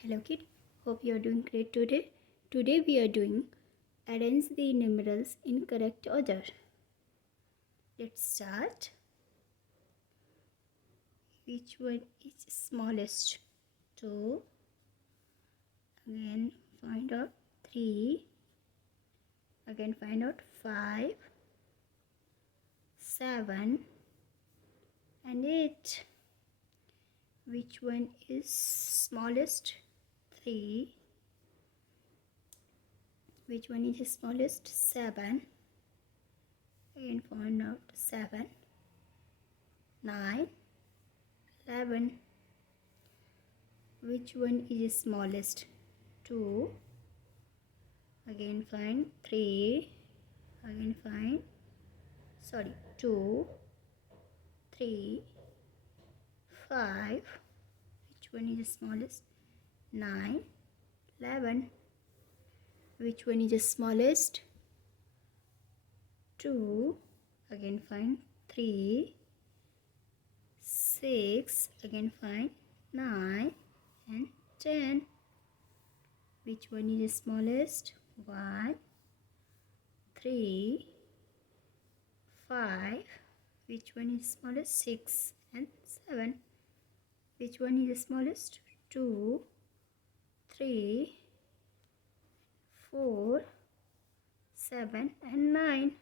Hello kid, hope you are doing great today. Today we are doing arrange the numerals in correct order. Let's start. Which one is smallest? 2. Again find out 3. Again find out 5, 7 and 8. Which one is smallest? 3. Which one is smallest? 7. Again find out 7, 9, 11. Which one is smallest? 2. Again find 3. Again find 2, 3, 5. Which one is smallest? 9, 11. Which one is smallest? 2. Again find 3, 6. Again find 9 and 10. Which one is smallest? 1, 3, 5. Which one is smallest? 6 and 7. Which one is smallest? 2, 3, 4, 7 and 9.